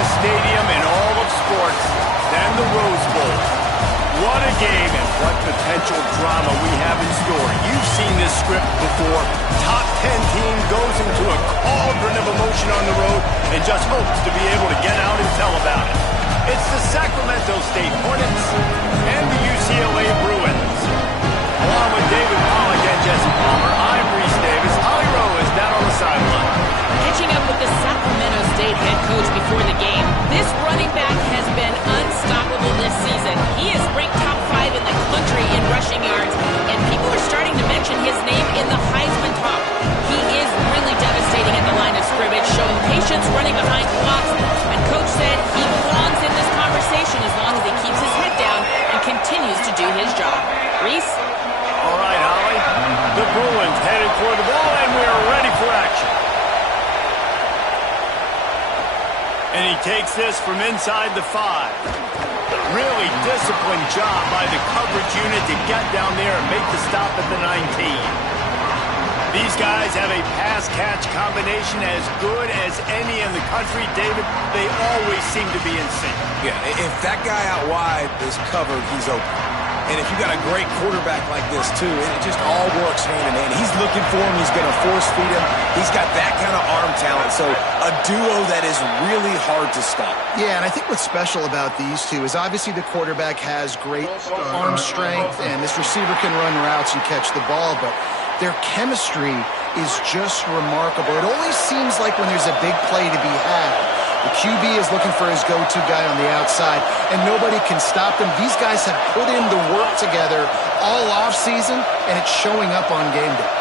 best stadium in all of sports, then the Rose Bowl. What a game and what potential drama we have in store. You've seen this script before. Top 10 team goes into a cauldron of emotion on the road and just hopes to be able to get out and tell about it. It's the Sacramento State Hornets and the UCLA Bruins. Along with David Pollack and Jesse Palmer, I'm Reese Davis. Holly Rowe is down on the sideline. Catching up with the Sacramento State head coach before the game, this running back has been unstoppable this season. He is ranked top 5 in the country in rushing yards, and people are starting to mention his name in the Heisman talk. He is really devastating at the line of scrimmage, showing patience running behind blocks, and coach said he belongs in this conversation as long as he keeps his head down and continues to do his job. Reese? All right, Holly. The Bruins headed for the ball, and we are ready for action. And he takes this from inside the 5. Really disciplined job by the coverage unit to get down there and make the stop at the 19. These guys have a pass-catch combination as good as any in the country. David, they always seem to be in sync. Yeah, if that guy out wide is covered, he's open. And if you got a great quarterback like this, too, it just all works hand in hand. He's looking for him. He's going to force feed him. He's got that kind of arm talent. So a duo that is really hard to stop. Yeah, and I think what's special about these two is obviously the quarterback has great arm strength, and this receiver can run routes and catch the ball, but their chemistry is just remarkable. It always seems like when there's a big play to be had, the QB is looking for his go-to guy on the outside, and nobody can stop them. These guys have put in the work together all offseason, and it's showing up on game day.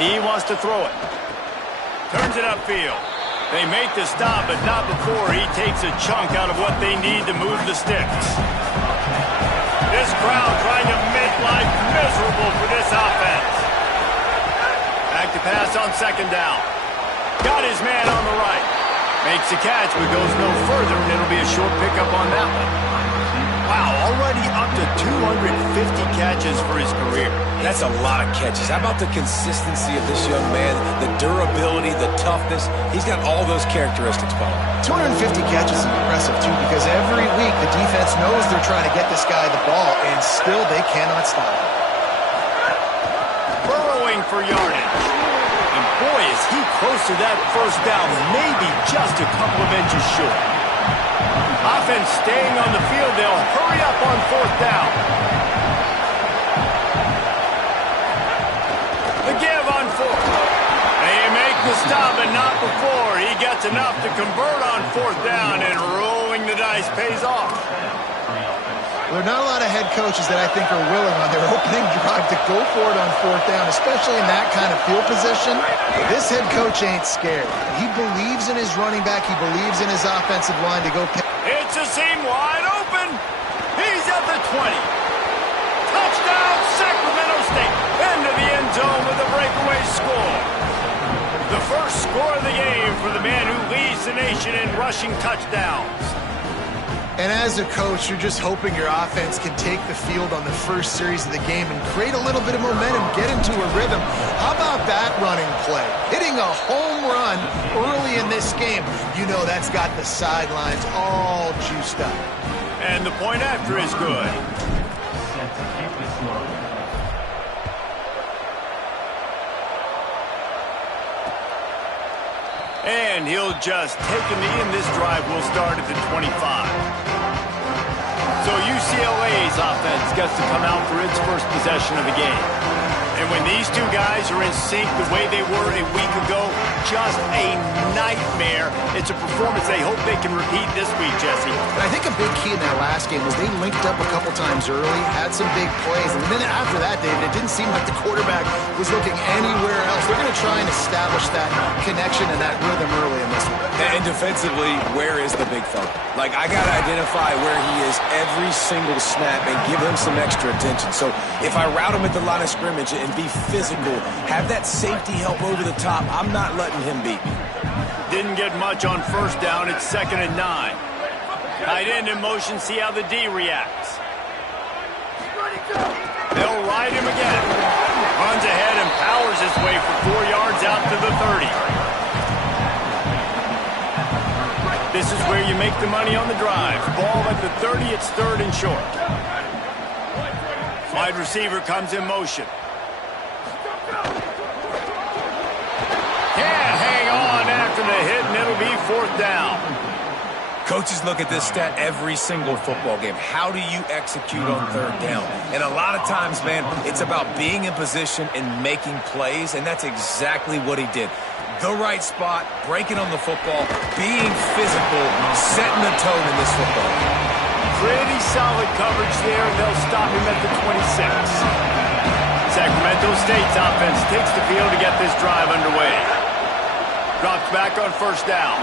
He wants to throw it. Turns it upfield. They make the stop, but not before he takes a chunk out of what they need to move the sticks. This crowd trying to make life miserable for this offense. Back to pass on second down. Got his man on the right. Makes the catch, but goes no further, and it'll be a short pickup on that one. Wow, already up to 250 catches for his career. That's a lot of catches. How about the consistency of this young man, the durability, the toughness? He's got all those characteristics, Paul. 250 catches is impressive, too, because every week the defense knows they're trying to get this guy the ball, and still they cannot stop him. Burrowing for yardage. And boy, is he close to that first down, maybe just a couple of inches short. Offense staying on the field. They'll hurry up on fourth down. The give on fourth. They make the stop, but not before. He gets enough to convert on fourth down, and rolling the dice pays off. There are not a lot of head coaches that I think are willing on their opening drive to go for it on fourth down, especially in that kind of field position. This head coach ain't scared. He believes in his running back. He believes in his offensive line to go pick. It's a seam wide open. He's at the 20. Touchdown, Sacramento State. Into the end zone with a breakaway score. The first score of the game for the man who leads the nation in rushing touchdowns. And as a coach, you're just hoping your offense can take the field on the first series of the game and create a little bit of momentum, get into a rhythm. How about that running play? Hitting a home run early in this game. You know that's got the sidelines all juiced up. And the point after is good. And he'll just take a knee, and this drive will start at the 25. So UCLA's offense gets to come out for its first possession of the game. And when these two guys are in sync the way they were a week ago, just a nightmare. It's a performance they hope they can repeat this week, Jesse. And I think a big key in that last game was they linked up a couple times early, had some big plays, and then after that, David, it didn't seem like the quarterback was looking anywhere else. They're going to try and establish that connection and that rhythm early in this one. And defensively, where is the big fella? Like, I got to identify where he is every single snap and give him some extra attention. So if I route him at the line of scrimmage and be physical, have that safety help over the top, I'm not letting him beat me. Didn't get much on first down. It's 2nd and 9. Tight end in motion. See how the D reacts. They'll ride him again. Runs ahead and powers his way for 4 yards out to the 30. This is where you make the money on the drive. Ball at the 30, it's third and short. Wide receiver comes in motion. Can't hang on after the hit, and it'll be fourth down. Coaches look at this stat every single football game. How do you execute on third down? And a lot of times, man, it's about being in position and making plays, and that's exactly what he did. The right spot, breaking on the football, being physical, setting the tone in this football game. Pretty solid coverage there, and they'll stop him at the 26. Sacramento State's offense takes the field to get this drive underway. Drops back on first down.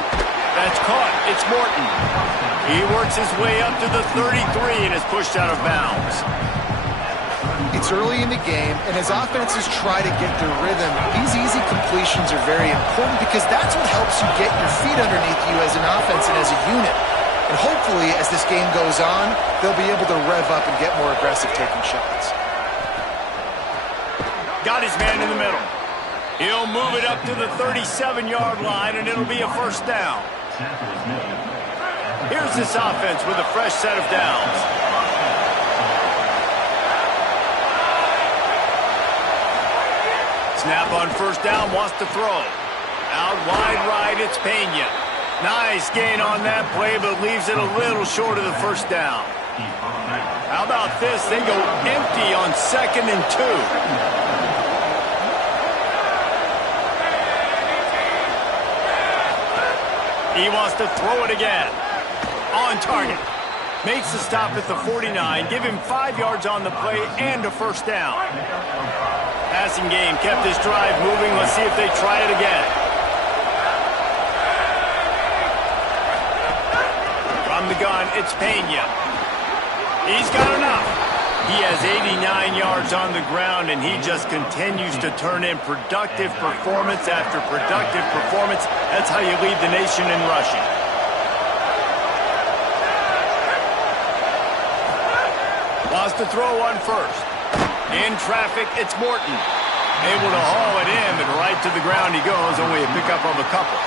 That's caught. It's Morton. He works his way up to the 33 and is pushed out of bounds. It's early in the game, and as offenses try to get their rhythm, these easy completions are very important because that's what helps you get your feet underneath you as an offense and as a unit. And hopefully, as this game goes on, they'll be able to rev up and get more aggressive taking shots. Got his man in the middle. He'll move it up to the 37-yard line, and it'll be a first down. Here's this offense with a fresh set of downs. Snap on first down, wants to throw. Out wide right, it's Pena. Nice gain on that play, but leaves it a little short of the first down. How about this? They go empty on 2nd and 2. He wants to throw it again. On target. Makes the stop at the 49. Give him 5 yards on the play and a first down. Passing game kept this drive moving. Let's see if they try it again. From the gun, it's Pena. He's got enough. He has 89 yards on the ground, and he just continues to turn in productive performance after productive performance. That's how you lead the nation in rushing. Wants to throw one first. In traffic, it's Morton. Able to haul it in, but right to the ground he goes. Only a pickup of a couple.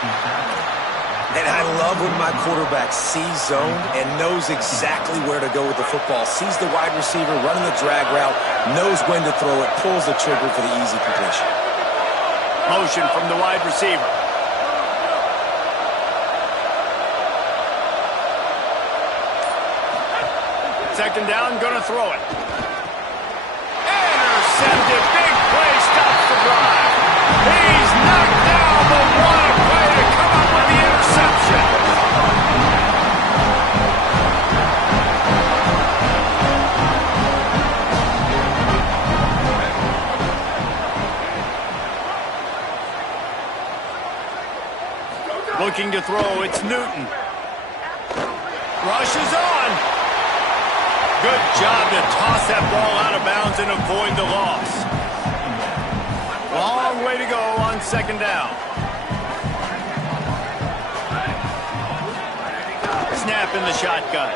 And I love when my quarterback sees zone and knows exactly where to go with the football. Sees the wide receiver running the drag route, knows when to throw it, pulls the trigger for the easy completion. Motion from the wide receiver. Second down, gonna throw it. Intercepted, big play, stops the drive. He's knocked down, but what a play to come up with the interception. Looking to throw, it's Newton. Rushes on. Good job to toss that ball out of bounds and avoid the loss. Long way to go on second down. Snap in the shotgun.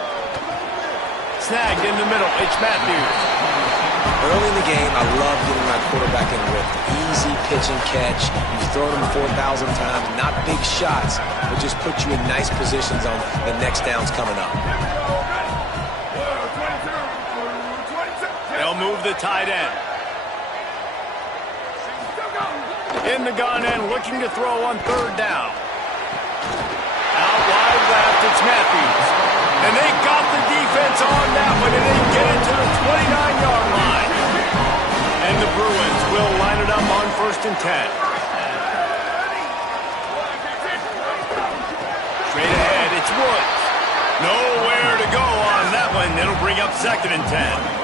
Snagged in the middle. It's Matthews. Early in the game, I love getting my quarterback in a rhythm. Easy pitch and catch. You've thrown him 4,000 times. Not big shots, but just put you in nice positions on the next downs coming up. They'll move the tight end. In the gun end, looking to throw on third down. Out wide left, it's Matthews. And they got the defense on that one, and they get it to the 29-yard line. And the Bruins will line it up on 1st and 10. Straight ahead, it's Woods. Nowhere to go on that one. It'll bring up 2nd and 10.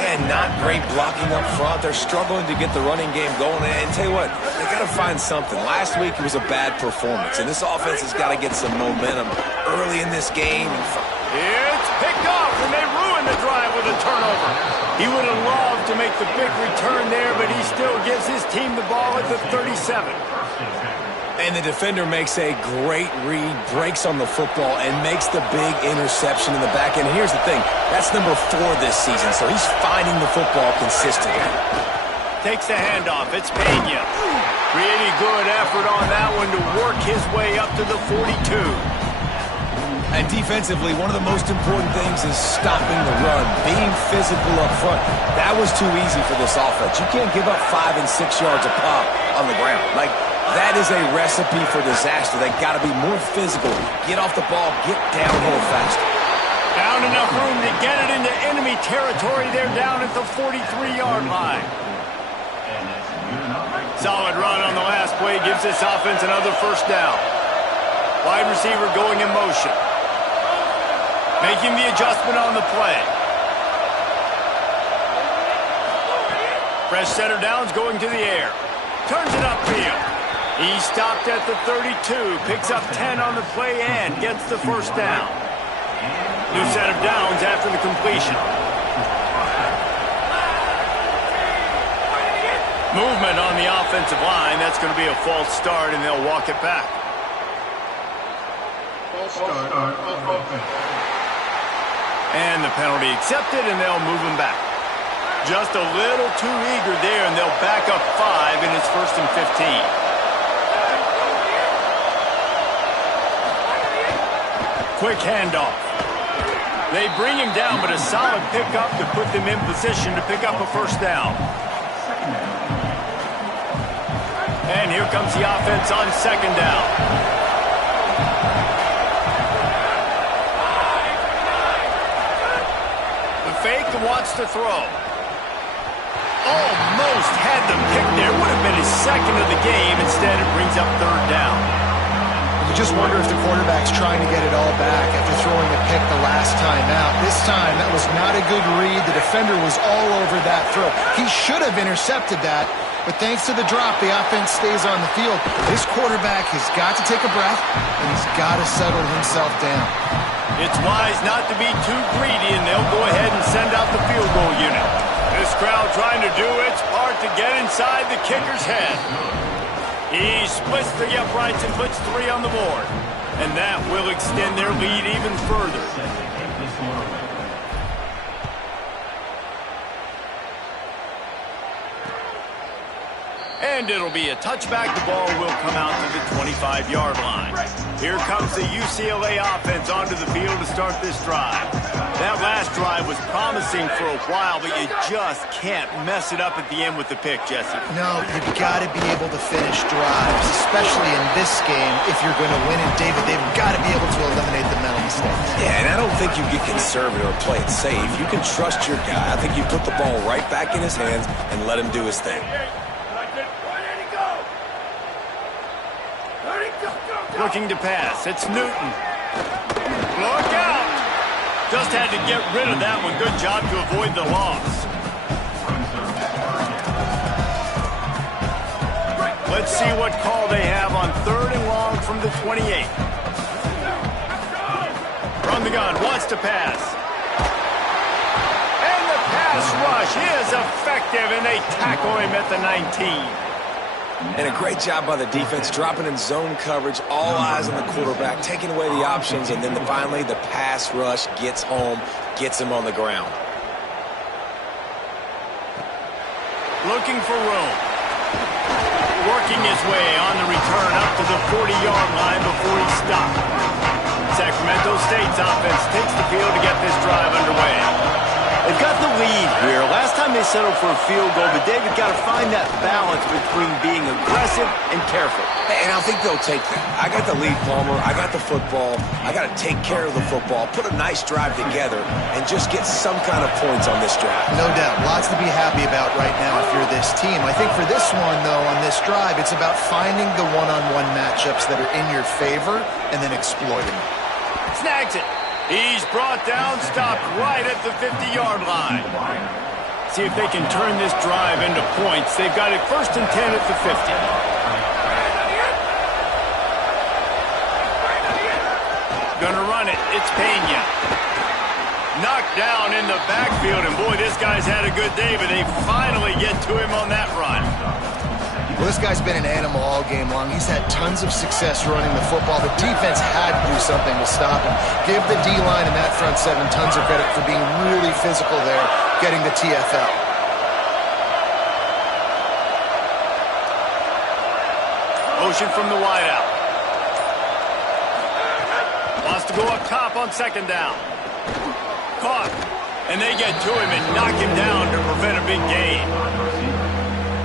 Yeah, not great blocking up front. They're struggling to get the running game going. And tell you what, they got to find something. Last week it was a bad performance, and this offense has got to get some momentum early in this game. It's picked off, and they ruined the drive with a turnover. He would have loved to make the big return there, but he still gives his team the ball at the 37. And the defender makes a great read, breaks on the football, and makes the big interception in the back end. Here's the thing, that's number 4 this season, so he's finding the football consistently. Takes the handoff. It's Pena. Pretty good effort on that one to work his way up to the 42. And defensively, one of the most important things is stopping the run, being physical up front. That was too easy for this offense. You can't give up 5 and 6 yards a pop on the ground. Like, that is a recipe for disaster. They got to be more physical. Get off the ball, get downhill faster. Found enough room to get it into enemy territory. They're down at the 43-yard line. Solid run on the last play gives this offense another first down. Wide receiver going in motion. Making the adjustment on the play. Fresh center downs going to the air. Turns it upfield. He stopped at the 32. Picks up 10 on the play and gets the first down. New set of downs after the completion. Movement on the offensive line. That's going to be a false start, and they'll walk it back. And the penalty accepted, and they'll move him back. Just a little too eager there, and they'll back up 5, and it's 1st and 15. Quick handoff. They bring him down, but a solid pickup to put them in position to pick up a first down. And here comes the offense on second down. Fake and wants to throw. Almost had the pick there. Would have been his second of the game. Instead, it brings up third down. You just wonder if the quarterback's trying to get it all back after throwing the pick the last time out. This time, that was not a good read. The defender was all over that throw. He should have intercepted that, but thanks to the drop, the offense stays on the field. This quarterback has got to take a breath, and he's got to settle himself down. It's wise not to be too greedy, and they'll go ahead and send out the field goal unit. This crowd trying to do its part to get inside the kicker's head. He splits the uprights and puts 3 on the board. And that will extend their lead even further. And it'll be a touchback. The ball will come out to the 25-yard line. Here comes the UCLA offense onto the field to start this drive. That last drive was promising for a while, but you just can't mess it up at the end with the pick, Jesse. No, you've got to be able to finish drives, especially in this game if you're going to win. And, David, they've got to be able to eliminate the mental mistakes. Yeah, and I don't think you get conservative or play it safe. You can trust your guy. I think you put the ball right back in his hands and let him do his thing. Looking to pass. It's Newton. Look out! Just had to get rid of that one. Good job to avoid the loss. Let's see what call they have on 3rd and long from the 28. From the gun, wants to pass. And the pass rush is effective, and they tackle him at the 19. And a great job by the defense, dropping in zone coverage, all eyes on the quarterback, taking away the options, and then finally the pass rush gets home, gets him on the ground. Looking for room. Working his way on the return up to the 40-yard line before he stopped. Sacramento State's offense takes the field to get this drive underway. They've got the lead here. Last time they settled for a field goal, but David got to find that balance between being aggressive and careful. And I think they'll take that. I got the lead, Palmer. I got the football. I got to take care of the football, put a nice drive together, and just get some kind of points on this drive. No doubt. Lots to be happy about right now if you're this team. I think for this one, though, on this drive, it's about finding the one-on-one matchups that are in your favor and then exploiting them. Snags it. He's brought down, stopped right at the 50-yard line. See if they can turn this drive into points. They've got it 1st and 10 at the 50. Gonna run it. It's Pena. Knocked down in the backfield, and boy, this guy's had a good day, but they finally get to him on that run. Well, this guy's been an animal all game long. He's had tons of success running the football. The defense had to do something to stop him. Give the D-line and that front seven tons of credit for being really physical there, getting the TFL. motion from the wideout. Wants to go up top on second down. Caught. And they get to him and knock him down to prevent a big gain.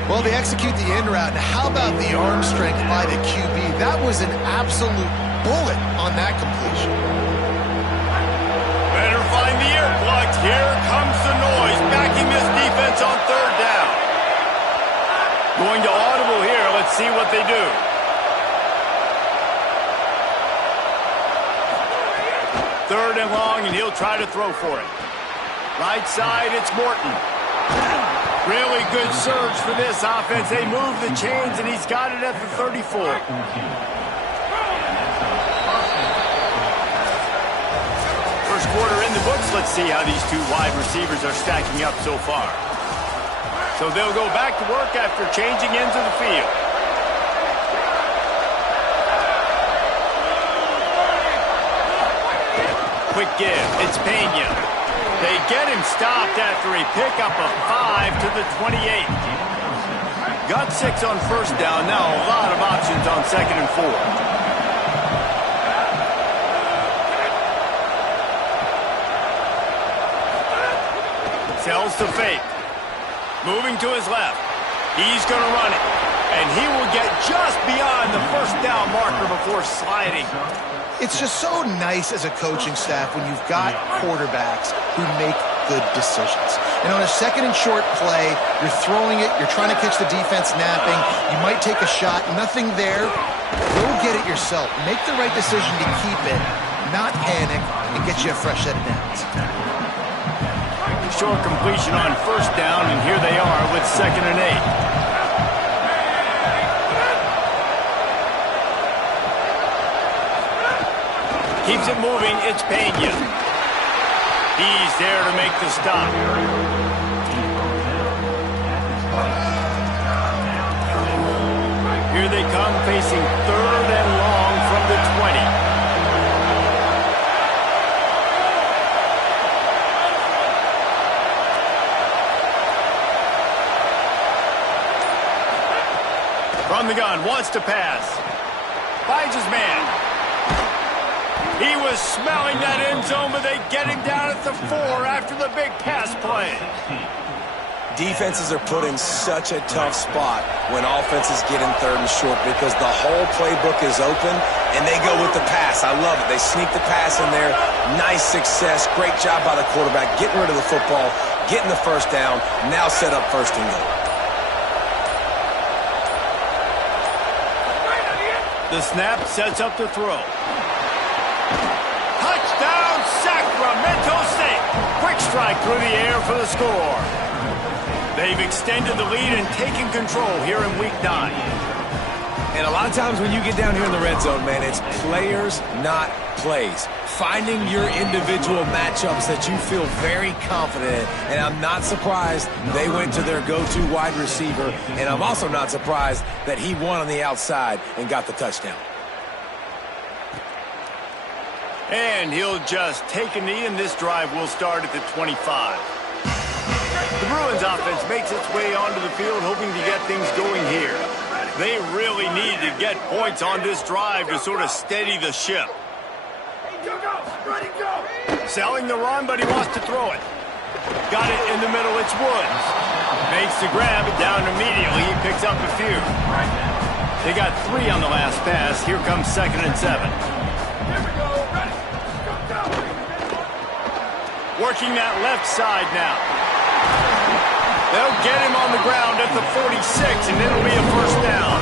Well, they execute the in route. And how about the arm strength by the QB? That was an absolute bullet on that completion. Better find the earplugs. Here comes the noise, backing this defense on third down. Going to audible here. Let's see what they do. Third and long, and he'll try to throw for it. Right side, it's Morton. Really good surge for this offense. They move the chains, and he's got it at the 34. First quarter in the books. Let's see how these two wide receivers are stacking up so far. So they'll go back to work after changing ends of the field. Quick give. It's Pena. They get him stopped after a pickup of 5 to the 28. Got 6 on first down. Now a lot of options on second and 4. Sells to fake. Moving to his left. He's going to run it. And he will get just beyond the first down marker before sliding. It's just so nice as a coaching staff when you've got quarterbacks who make good decisions. And on a second and short play, you're throwing it, you're trying to catch the defense napping, you might take a shot, nothing there. Go get it yourself. Make the right decision to keep it, not panic, and get you a fresh set of downs. Short completion on first down, and here they are with second and 8. Keeps it moving, it's Pena. He's there to make the stop. Here they come, facing third and long from the 20. From the gun, wants to pass. Finds his man. He was smelling that end zone, but they get him down at the 4 after the big pass play. Defenses are put in such a tough spot when offenses get in third and short because the whole playbook is open, and they go with the pass. I love it. They sneak the pass in there. Nice success. Great job by the quarterback getting rid of the football, getting the first down, now set up first and goal. The snap sets up the throw. Touchdown, Sacramento State. Quick strike through the air for the score. They've extended the lead and taken control here in Week 9. And a lot of times when you get down here in the red zone, man, it's players, not plays. Finding your individual matchups that you feel very confident in. And I'm not surprised they went to their go-to wide receiver. And I'm also not surprised that he won on the outside and got the touchdown. And he'll just take a knee, and this drive will start at the 25. The Bruins offense makes its way onto the field, hoping to get things going here. They really need to get points on this drive to sort of steady the ship. Selling the run, but he wants to throw it. Got it in the middle, it's Woods. Makes the grab, down immediately, he picks up a few. They got 3 on the last pass. Here comes second and 7. Working that left side now. They'll get him on the ground at the 46, and it'll be a first down.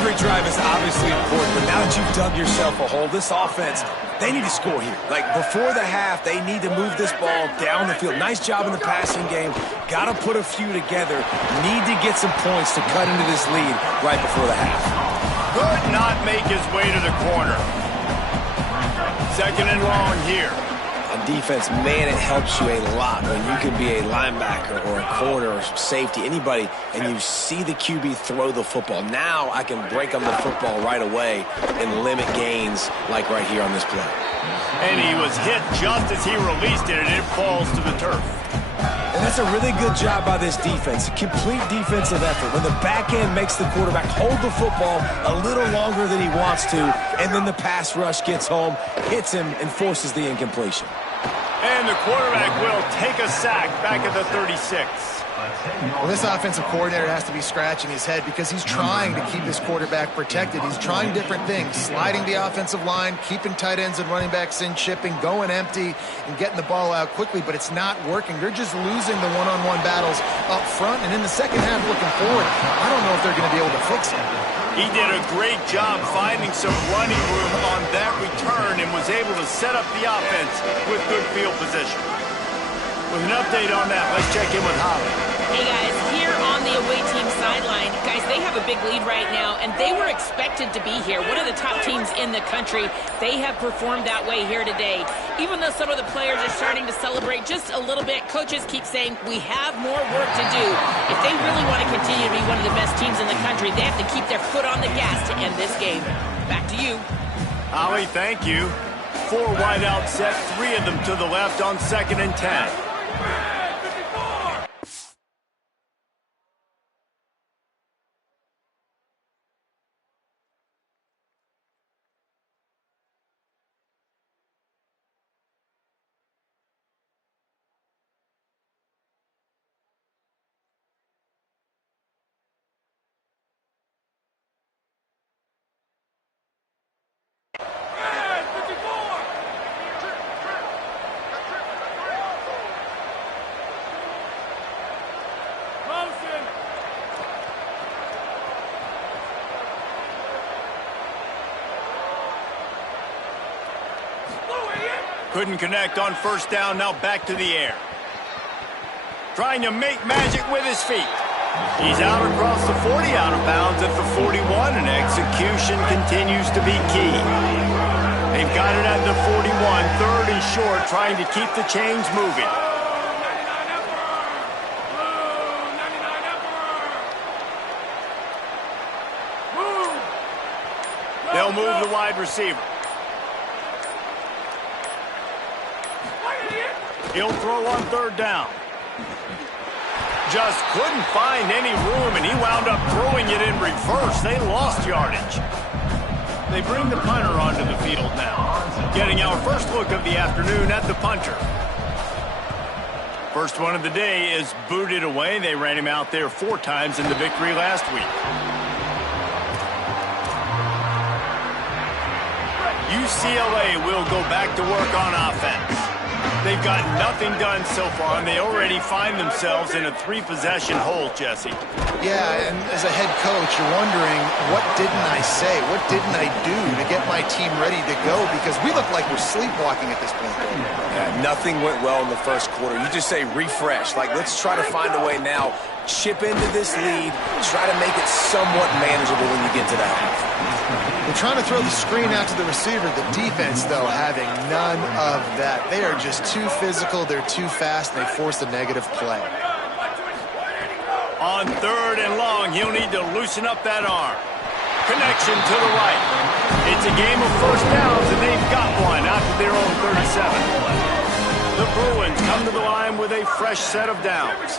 Every drive is obviously important, but now that you've dug yourself a hole, this offense, they need to score here. Like, before the half, they need to move this ball down the field. Nice job in the passing game. Got to put a few together. Need to get some points to cut into this lead right before the half. Could not make his way to the corner. Second and long here. On defense, man, it helps you a lot when you can be a linebacker or a corner or safety, anybody, and you see the QB throw the football. Now I can break on the football right away and limit gains like right here on this play. And he was hit just as he released it, and it falls to the turf. And that's a really good job by this defense. A complete defensive effort. When the back end makes the quarterback hold the football a little longer than he wants to, and then the pass rush gets home, hits him, and forces the incompletion. And the quarterback will take a sack back at the 36. Well, this offensive coordinator has to be scratching his head because he's trying to keep his quarterback protected. He's trying different things, sliding the offensive line, keeping tight ends and running backs in, chipping, going empty, and getting the ball out quickly, but it's not working. They're just losing the one-on-one battles up front, and in the second half looking forward, I don't know if they're going to be able to fix it. He did a great job finding some running room on that return and was able to set up the offense with good field position. With an update on that, let's check in with Holly. Hey, guys, here on the away team sideline, guys, they have a big lead right now, and they were expected to be here. One of the top teams in the country. They have performed that way here today. Even though some of the players are starting to celebrate just a little bit, coaches keep saying, we have more work to do. If they really want to continue to be one of the best teams in the country, they have to keep their foot on the gas to end this game. Back to you. Holly, thank you. 4 wide out set, 3 of them to the left on 2nd and 10. Couldn't connect on 1st down, now back to the air. Trying to make magic with his feet. He's out across the 40, out of bounds at the 41, and execution continues to be key. They've got it at the 41, 3rd and short, trying to keep the chains moving. They'll move the wide receiver. He'll throw on 3rd down. Just couldn't find any room, and he wound up throwing it in reverse. They lost yardage. They bring the punter onto the field now. Getting our first look of the afternoon at the punter. First one of the day is booted away. They ran him out there 4 times in the victory last week. UCLA will go back to work on offense. They've got nothing done so far, and they already find themselves in a 3-possession hole, Jesse. Yeah, and as a head coach, you're wondering, what didn't I say? What didn't I do to get my team ready to go? Because we look like we're sleepwalking at this point. Yeah, nothing went well in the first quarter. You just say refresh. Like, let's try to find a way now. Chip into this lead. Try to make it somewhat manageable when you get to the half. They're trying to throw the screen out to the receiver. The defense, though, having none of that. They are just too physical. They're too fast. And they force a negative play. On 3rd and long, he'll need to loosen up that arm. Connection to the right. It's a game of 1st downs, and they've got one out to their own 37. The Bruins come to the line with a fresh set of downs.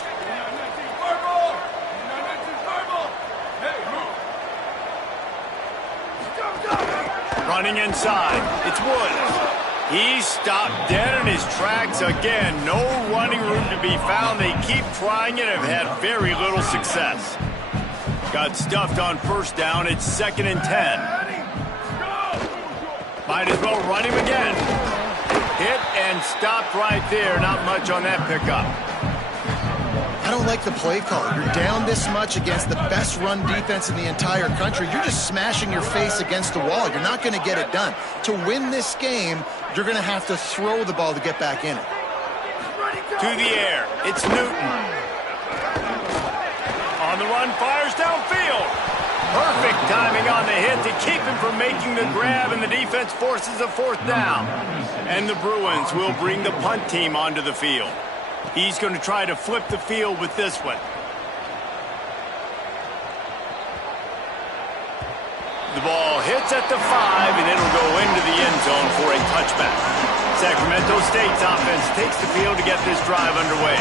Running inside, it's Woods. He's stopped dead in his tracks again. No running room to be found. They keep trying it and have had very little success. Got stuffed on 1st down. It's 2nd and 10. Might as well run him again. Hit and stopped right there. Not much on that pickup. I don't like the play call. You're down this much against the best run defense in the entire country. You're just smashing your face against the wall. You're not going to get it done. To win this game, you're going to have to throw the ball to get back in it. To the air. It's Newton. On the run, fires downfield. Perfect timing on the hit to keep him from making the grab, and the defense forces a 4th down. And the Bruins will bring the punt team onto the field. He's going to try to flip the field with this one. The ball hits at the 5, and it'll go into the end zone for a touchback. Sacramento State's offense takes the field to get this drive underway.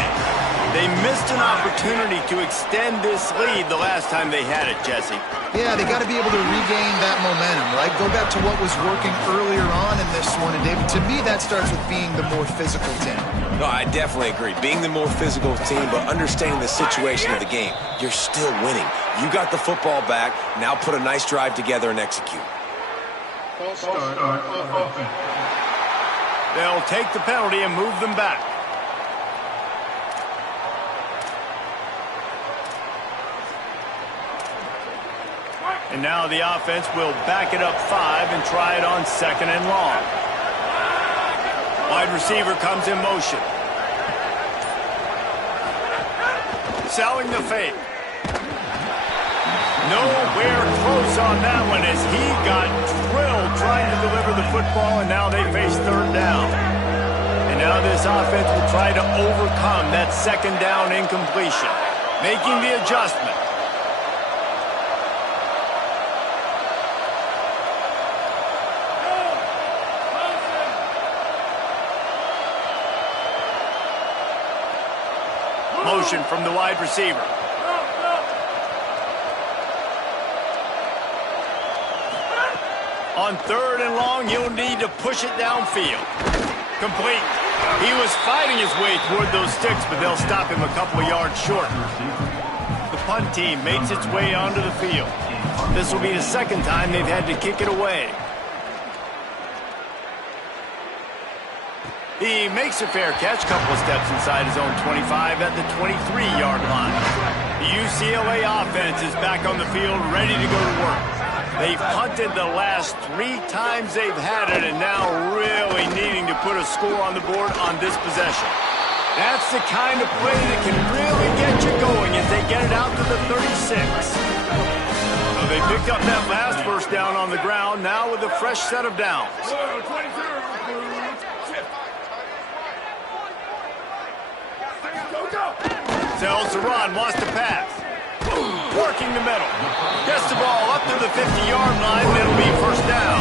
They missed an opportunity to extend this lead the last time they had it, Jesse. Yeah, they got to be able to regain that momentum, right? Go back to what was working earlier on in this one. And, David, to me, that starts with being the more physical team. No, I definitely agree. Being the more physical team, but understanding the situation of the game. You're still winning. You got the football back. Now put a nice drive together and execute. They'll take the penalty and move them back. And now the offense will back it up 5 and try it on 2nd and long. Wide receiver comes in motion. Selling the fake. Nowhere close on that one as he got drilled trying to deliver the football, and now they face 3rd down. And now this offense will try to overcome that 2nd down incompletion, making the adjustment. Motion from the wide receiver. On 3rd and long, you'll need to push it downfield. Complete. He was fighting his way toward those sticks, but they'll stop him a couple of yards short. The punt team makes its way onto the field. This will be the 2nd time they've had to kick it away. He makes a fair catch, couple of steps inside his own 25 at the 23-yard line. The UCLA offense is back on the field, ready to go to work. They've punted the last 3 times they've had it, and now really needing to put a score on the board on this possession. That's the kind of play that can really get you going as they get it out to the 36. So they picked up that last 1st down on the ground, now with a fresh set of downs. Sells the run, wants to pass. Working the middle. Gets the ball up to the 50-yard line, and it'll be 1st down.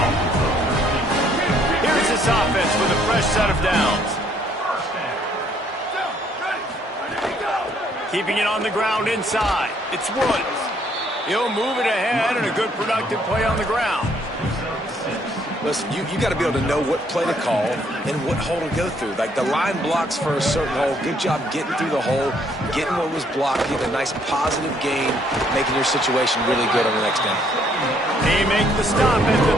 Here's this offense with a fresh set of downs. Keeping it on the ground inside. It's Woods. He'll move it ahead, and a good productive play on the ground. Listen, you got to be able to know what play to call and what hole to go through. Like the line blocks for a certain hole. Good job getting through the hole, getting what was blocked, getting a nice positive gain, making your situation really good on the next down. They make the stop at the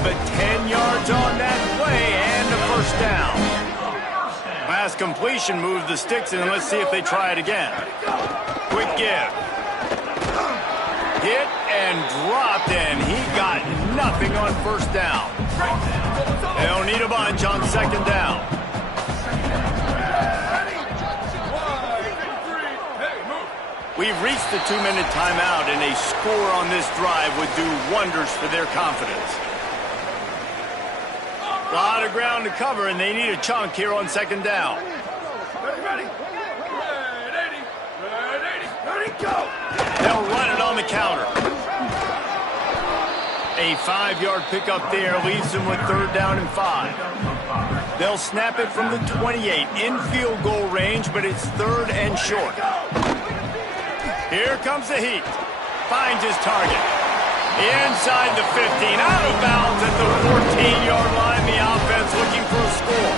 33, but 10 yards on that play and a 1st down. Pass completion moves the sticks, and let's see if they try it again. Quick give. Hit and dropped, and he got nothing on 1st down. They'll need a bunch on 2nd down. We've reached the 2-minute timeout, and a score on this drive would do wonders for their confidence. A lot of ground to cover, and they need a chunk here on 2nd down. They'll run it on the counter. A 5-yard pickup there leaves them with 3rd down and 5. They'll snap it from the 28 in field goal range, but it's 3rd and short. Here comes the heat. Finds his target. Inside the 15, out of bounds at the 14-yard line. The offense looking for a score.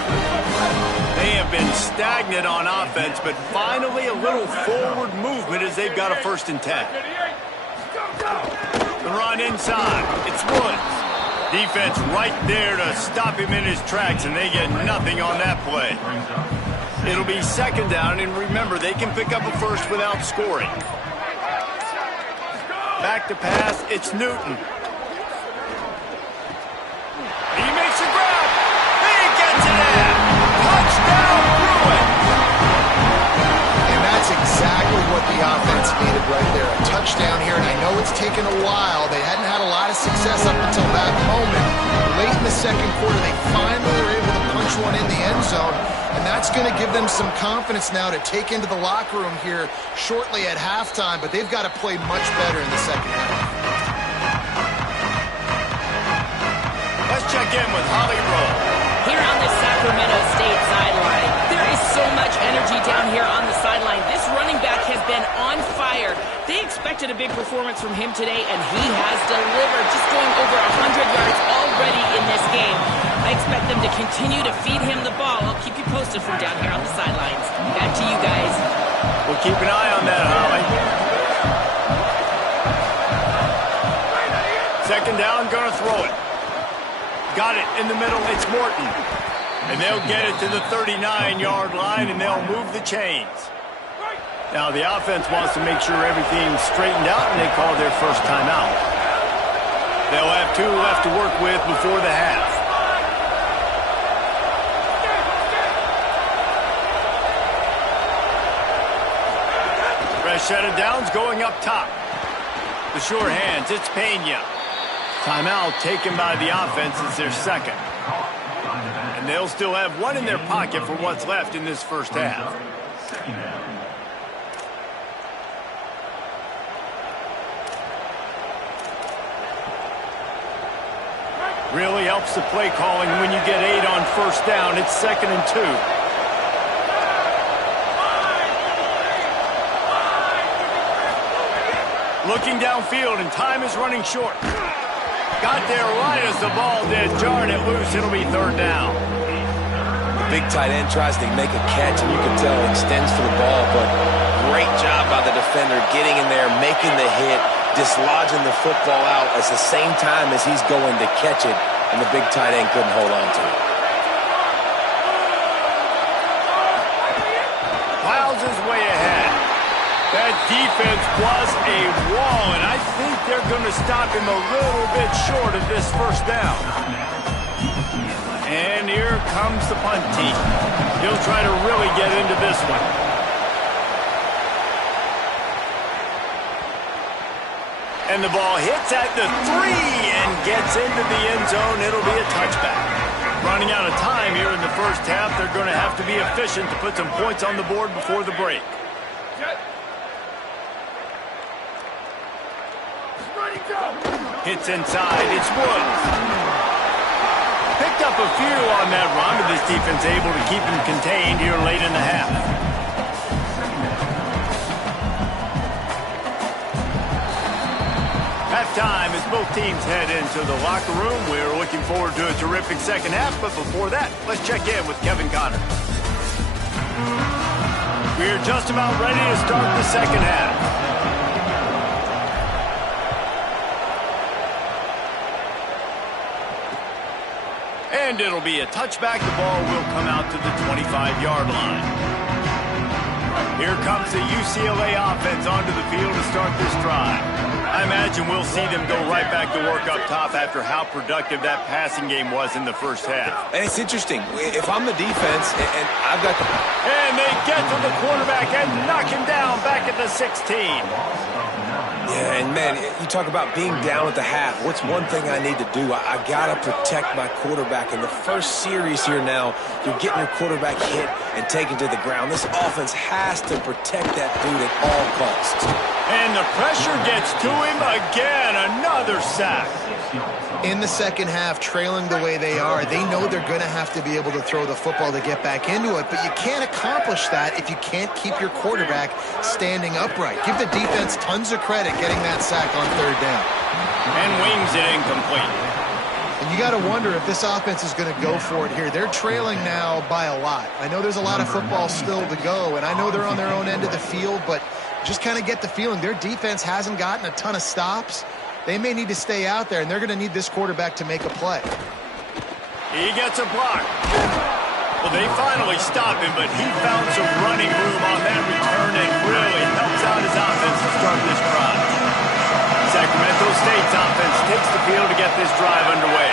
They have been stagnant on offense, but finally a little forward movement as they've got a 1st and 10. The run inside. It's Woods. Defense right there to stop him in his tracks, and they get nothing on that play. It'll be 2nd down, and remember, they can pick up a 1st without scoring. Back to pass, it's Newton. He makes a grab. He gets it in. Touchdown, Bruin. And that's exactly what the offense needed right there. A touchdown here, and I know it's taken a while. They hadn't had a lot of success up until that moment. Late in the 2nd quarter, they finally were able to punch one in the end zone. And that's going to give them some confidence now to take into the locker room here shortly at halftime, but they've got to play much better in the 2nd half. Let's check in with Holly Rowe. Here on the Sacramento State sideline, there is so much energy down here on the sideline. expected a big performance from him today, and he has delivered, just going over 100 yards already in this game. I expect them to continue to feed him the ball. I'll keep you posted from down here on the sidelines. Back to you guys. We'll keep an eye on that, Holly. Second down, gonna throw it. Got it in the middle, it's Morton. And they'll get it to the 39-yard line, and they'll move the chains. Now, the offense wants to make sure everything's straightened out, and they call their first timeout. They'll have 2 left to work with before the half. Fresh set of downs going up top. The sure hands, it's Pena. Timeout taken by the offense is their second. And they'll still have 1 in their pocket for what's left in this first half. Really helps the play calling when you get 8 on first down. It's 2nd and 2. Looking downfield, and time is running short. Got there right as the ball did. Jarred it loose. It'll be 3rd down. The big tight end tries to make a catch, and you can tell it extends for the ball, but great job by the defender getting in there, making the hit, dislodging the football out at the same time as he's going to catch it, and the big tight end couldn't hold on to it. Piles his way ahead. That defense was a wall, and I think they're going to stop him a little bit short of this first down. And here comes the punt team. He'll try to really get into this one. And the ball hits at the 3 and gets into the end zone. It'll be a touchback. Running out of time here in the first half, they're going to have to be efficient to put some points on the board before the break. Hits inside, it's Woods. Picked up a few on that run, but this defense able to keep him contained here late in the half. Halftime as both teams head into the locker room. We're looking forward to a terrific second half, but before that, let's check in with Kevin Connor. We're just about ready to start the second half. And it'll be a touchback. The ball will come out to the 25-yard line. Here comes the UCLA offense onto the field to start this drive. I imagine we'll see them go right back to work up top after how productive that passing game was in the first half. And it's interesting. If I'm the defense and I've got the... And they get to the quarterback and knock him down back at the 16. Yeah, and man, you talk about being down at the half. What's one thing I need to do? I got to protect my quarterback. In the first series here now, you're getting your quarterback hit and taken to the ground. This offense has to protect that dude at all costs. And the pressure gets to him again. Another sack. In the second half, trailing the way they are, they know they're going to have to be able to throw the football to get back into it, but you can't accomplish that if you can't keep your quarterback standing upright. Give the defense tons of credit getting that sack on 3rd down. And wings it incomplete. And you got to wonder if this offense is going to go for it here. They're trailing now by a lot. I know there's a lot of football still to go, and I know they're on their own end of the field, but just kind of get the feeling their defense hasn't gotten a ton of stops. They may need to stay out there, and they're going to need this quarterback to make a play. He gets a block. Well, they finally stop him, but he found some running room on that return and really helps out his offense to start this drive. Sacramento State's offense takes the field to get this drive underway.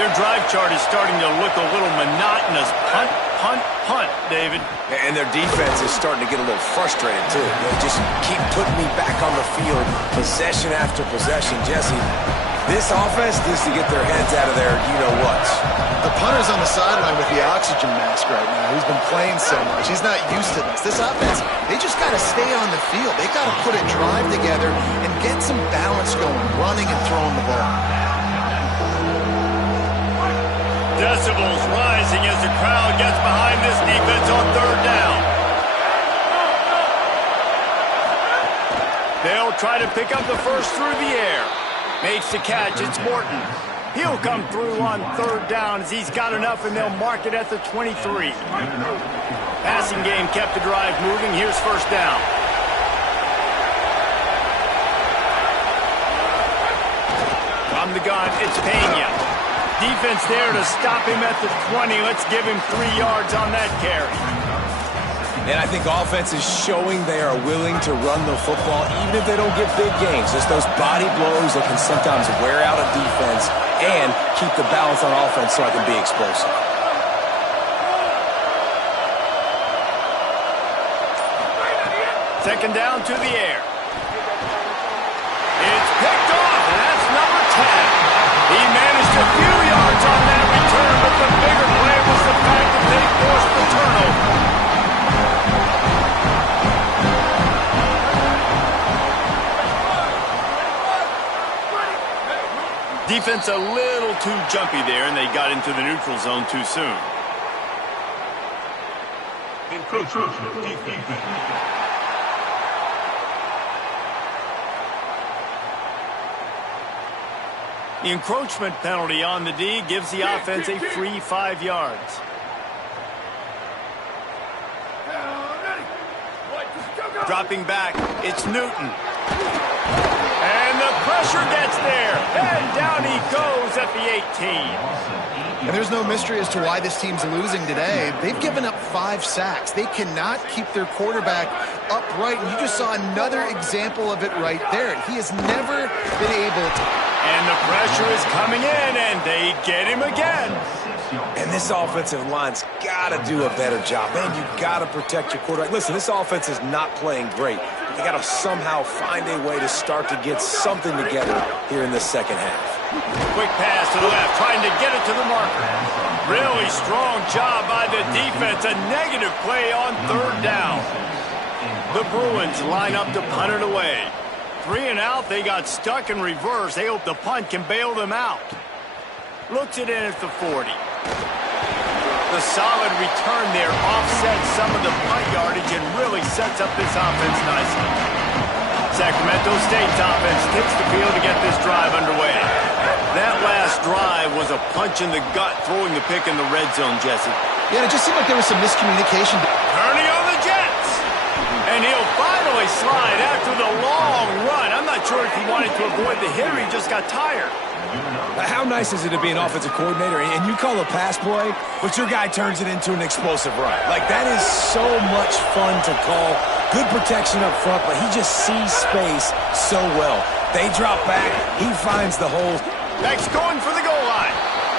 Their drive chart is starting to look a little monotonous. Punt, punt, punt, David. And their defense is starting to get a little frustrated, too. They just keep putting me back on the field, possession after possession. Jesse, this offense needs to get their heads out of there, you-know-what. The punter's on the sideline with the oxygen mask right now. He's been playing so much. He's not used to this. This offense, they just got to stay on the field. They got to put a drive together and get some balance going, running and throwing the ball. Decibels rising as the crowd gets behind this defense on 3rd down. They'll try to pick up the first through the air. Makes the catch. It's Morton. He'll come through on third down as he's got enough, and they'll mark it at the 23. Passing game kept the drive moving. Here's first down. From the gun, it's Pena. Defense there to stop him at the 20. Let's give him 3 yards on that carry. And I think offense is showing they are willing to run the football, even if they don't get big gains. Just those body blows that can sometimes wear out a defense and keep the balance on offense so I can be explosive. Second down to the air. It's picked off, and that's number 10. He managed a few yards on that return, but the bigger play was the fact that they forced the turnover. Defense a little too jumpy there, and they got into the neutral zone too soon. The encroachment penalty on the D gives the offense a free 5 yards. Dropping back, it's Newton. And the pressure gets there. And down he goes at the 18. And there's no mystery as to why this team's losing today. They've given up 5 sacks. They cannot keep their quarterback upright. And you just saw another example of it right there. He has never been able to. And the pressure is coming in, and they get him again. And this offensive line's got to do a better job. Man, you got to protect your quarterback. Listen, this offense is not playing great. They got to somehow find a way to start to get something together here in the second half. Quick pass to the left, trying to get it to the marker. Really strong job by the defense. A negative play on third down. The Bruins line up to punt it away. 3 and out, they got stuck in reverse. They hope the punt can bail them out. Looks it in at the 40. The solid return there offsets some of the punt yardage and really sets up this offense nicely. Sacramento State's offense takes the field to get this drive underway. That last drive was a punch in the gut, throwing the pick in the red zone, Jesse. Yeah, it just seemed like there was some miscommunication. Turning on the Jets. And he'll finally slide after the long run. I'm not sure if he wanted to avoid the hit or he just got tired. How nice is it to be an offensive coordinator and you call a pass play, but your guy turns it into an explosive run? Like, that is so much fun to call. Good protection up front, but he just sees space so well. They drop back. He finds the hole. Next going for the goal line.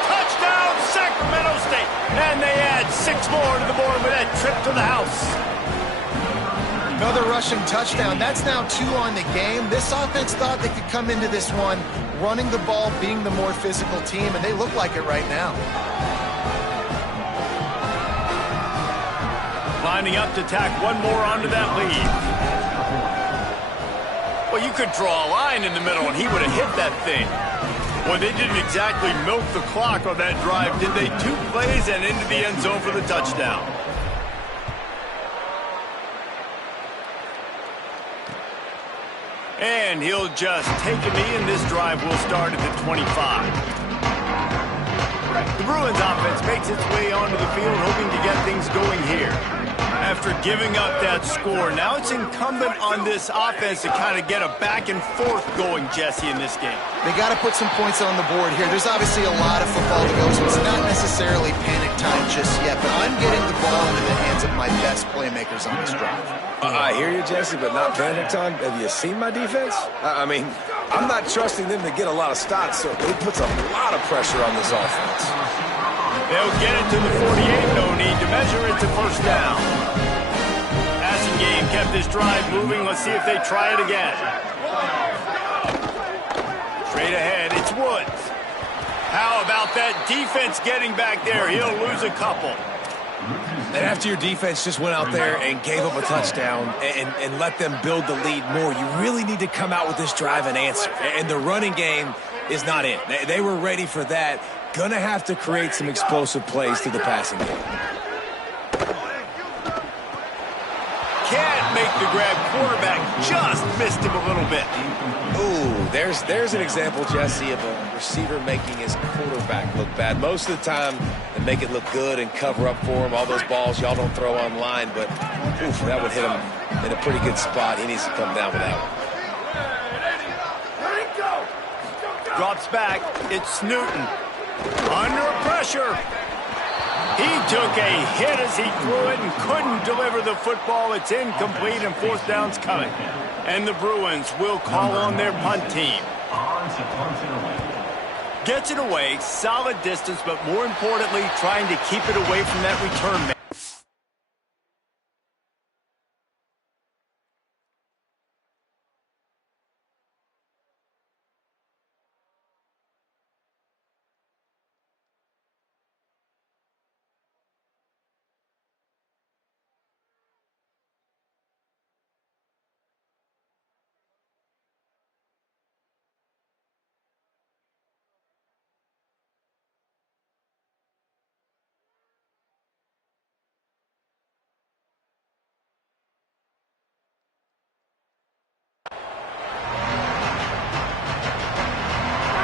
Touchdown, Sacramento State. And they add 6 more to the board with that trip to the house. Another rushing touchdown. That's now 2 on the game. This offense thought they could come into this one running the ball, being the more physical team, and they look like it right now. Lining up to tack one more onto that lead. Well, you could draw a line in the middle, and he would have hit that thing. Well, they didn't exactly milk the clock on that drive, did they? 2 plays and into the end zone for the touchdown. And he'll just take a knee, and this drive will start at the 25. The Bruins offense makes its way onto the field, hoping to get things going here. After giving up that score, now it's incumbent on this offense to kind of get a back and forth going, Jesse, in this game. They got to put some points on the board here. There's obviously a lot of football to go, so it's not necessarily panic time just yet, but I'm getting the ball into the hands of my best playmakers on this drive. I hear you, Jesse, but not panic time. Have you seen my defense? I mean, I'm not trusting them to get a lot of stops, so it puts a lot of pressure on this offense. They'll get it to the 48, no need to measure it to first down. Passing game kept this drive moving. Let's see if they try it again. Straight ahead, it's Woods. How about that defense getting back there? He'll lose a couple. And after your defense just went out there and gave up a touchdown and let them build the lead more, you really need to come out with this drive and answer. And the running game is not in. They were ready for that. Gonna have to create some explosive plays through the passing game. can't make the grab. Quarterback just missed him a little bit. Ooh, there's an example, Jesse, of a receiver making his quarterback look bad. Most of the time, they make it look good and cover up for him. All those balls y'all don't throw online, but oof, that would hit him in a pretty good spot. He needs to come down with that one. Drops back. It's Newton. Under pressure. He took a hit as he threw it and couldn't deliver the football. It's incomplete and fourth down's coming. And the Bruins will call on their punt team. Gets it away, solid distance, but more importantly, trying to keep it away from that return man.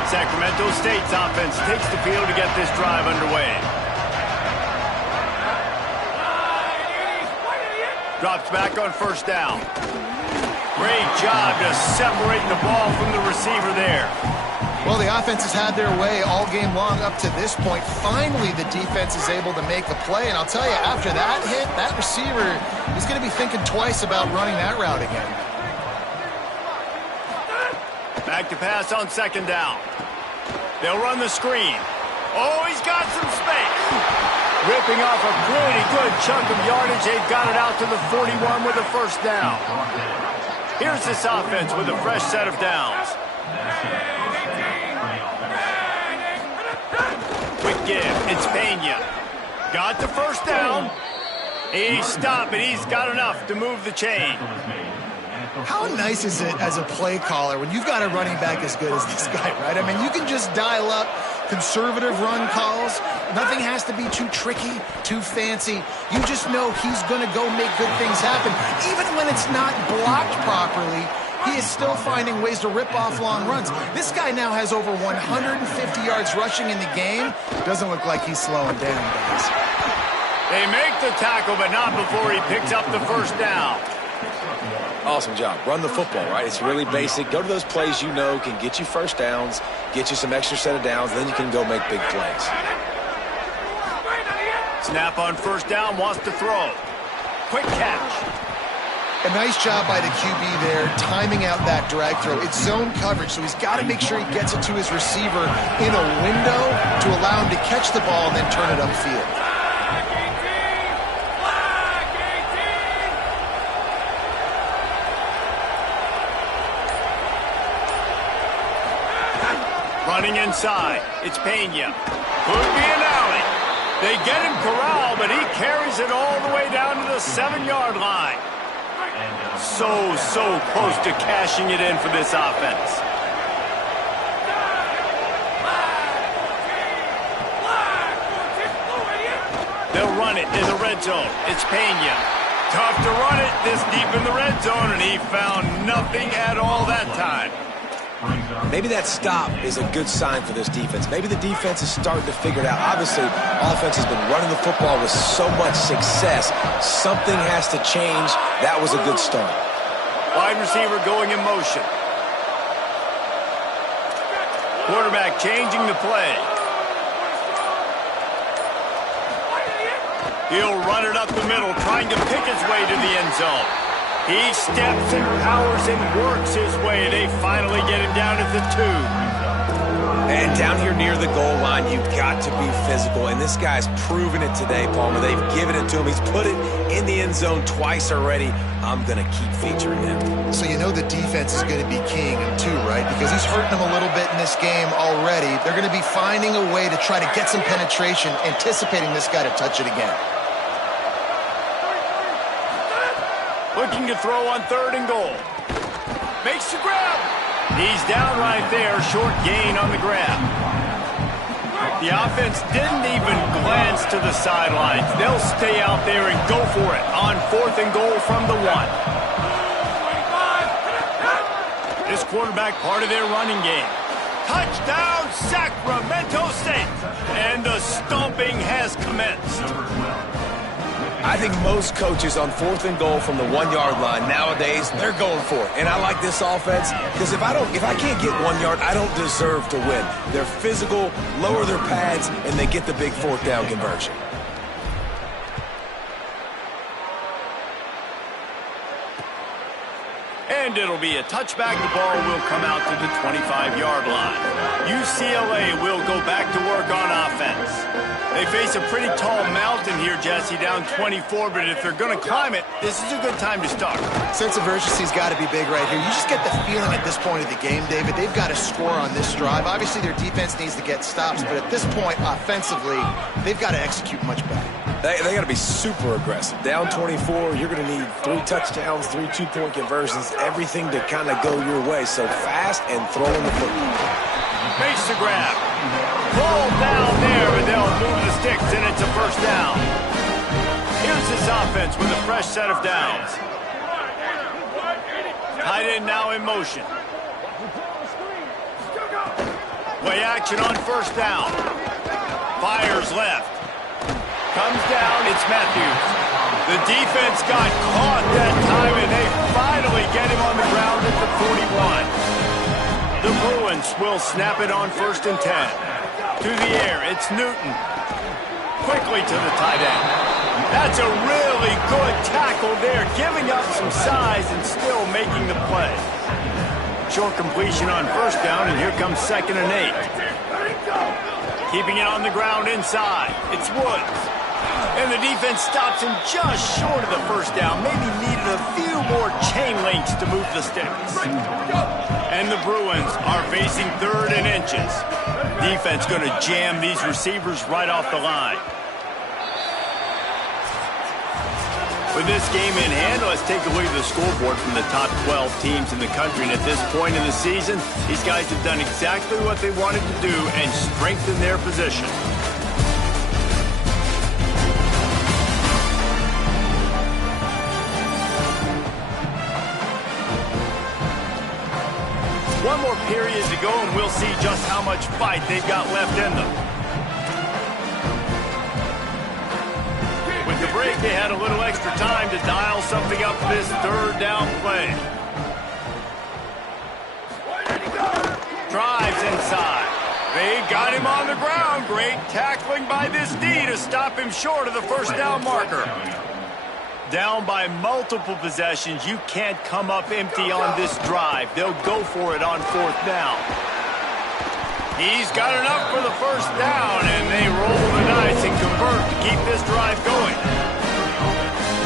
Sacramento State's offense takes the field to get this drive underway. Drops back on first down. Great job just separating the ball from the receiver there. Well, the offense has had their way all game long up to this point. Finally, the defense is able to make a play. And I'll tell you, after that hit, that receiver is going to be thinking twice about running that route again. Back to pass on second down. They'll run the screen. Oh, he's got some space. Ripping off a pretty good chunk of yardage. They've got it out to the 41 with a first down. Here's this offense with a fresh set of downs. Quick give. It's Pena. Got the first down. He stopped, but he's got enough to move the chain. How nice is it as a play caller when you've got a running back as good as this guy, right? I mean, you can just dial up conservative run calls. Nothing has to be too tricky, too fancy. You just know he's going to go make good things happen. Even when it's not blocked properly, he is still finding ways to rip off long runs. This guy now has over 150 yards rushing in the game. Doesn't look like he's slowing down, guys. They make the tackle, but not before he picks up the first down. Awesome job. Run the football, right? It's really basic. Go to those plays you know can get you first downs, get you some extra set of downs, then you can go make big plays. Snap on first down, wants to throw. Quick catch. A nice job by the QB there, timing out that drag throw. It's zone coverage, so he's got to make sure he gets it to his receiver in a window to allow him to catch the ball and then turn it upfield. Running inside, it's Pena. Could be an alley. They get him corralled, but he carries it all the way down to the 7-yard line. So close to cashing it in for this offense. They'll run it in the red zone. It's Pena. Tough to run it this deep in the red zone, and he found nothing at all that time. Maybe that stop is a good sign for this defense. Maybe the defense is starting to figure it out. Obviously, offense has been running the football with so much success. Something has to change. That was a good start. Wide receiver going in motion. Quarterback changing the play. He'll run it up the middle, trying to pick his way to the end zone. He steps and powers and works his way. They finally get him down at the 2. And down here near the goal line, you've got to be physical. And this guy's proven it today, Palmer. They've given it to him. He's put it in the end zone twice already. I'm going to keep featuring him. So you know the defense is going to be keying him too, right? Because he's hurting them a little bit in this game already. They're going to be finding a way to try to get some penetration, anticipating this guy to touch it again. Looking to throw on 3rd and goal. Makes the grab. He's down right there. Short gain on the grab. The offense didn't even glance to the sidelines. They'll stay out there and go for it on 4th and goal from the 1. This quarterback part of their running game. Touchdown, Sacramento State. And the stomping has commenced. I think most coaches on 4th and goal from the 1-yard line nowadays, they're going for it. And I like this offense because if I can't get 1 yard, I don't deserve to win. They're physical, lower their pads, and they get the big 4th down conversion. And it'll be a touchback. The ball will come out to the 25-yard line. UCLA will go back to work on offense. They face a pretty tall mountain here, Jesse, down 24, but if they're going to climb it, this is a good time to start. Sense of urgency's got to be big right here. You just get the feeling at this point of the game, David, they've got to score on this drive. Obviously, their defense needs to get stops, but at this point, offensively, they've got to execute much better. They got to be super aggressive. Down 24, you're going to need 3 touchdowns, 3 two-point conversions, everything to kind of go your way. So fast and throwing the football. Makes the grab. Ball down there, but they'll move the sticks, and it's a 1st down. Here's this offense with a fresh set of downs. Tight end now in motion. Play action on 1st down. Fires left. Comes down, it's Matthews. The defense got caught that time, and they finally get him on the ground at the 41. The Bruins will snap it on 1st and 10. To the air, it's Newton. Quickly to the tight end. That's a really good tackle there, giving up some size and still making the play. Short completion on 1st down, and here comes 2nd and 8. Keeping it on the ground inside, it's Woods. And the defense stops him just short of the 1st down. Maybe needed a few more chain links to move the sticks. And the Bruins are facing 3rd and inches. Defense going to jam these receivers right off the line. With this game in hand, let's take a look at the scoreboard from the top 12 teams in the country. And at this point in the season, these guys have done exactly what they wanted to do and strengthened their position. One more period to go, and we'll see just how much fight they've got left in them. With the break, they had a little extra time to dial something up for this 3rd down play. Drives inside. They got him on the ground. Great tackling by this D to stop him short of the 1st down marker. Down by multiple possessions, you can't come up empty on this drive. They'll go for it on 4th down. He's got enough for the 1st down, and they roll the dice and convert to keep this drive going.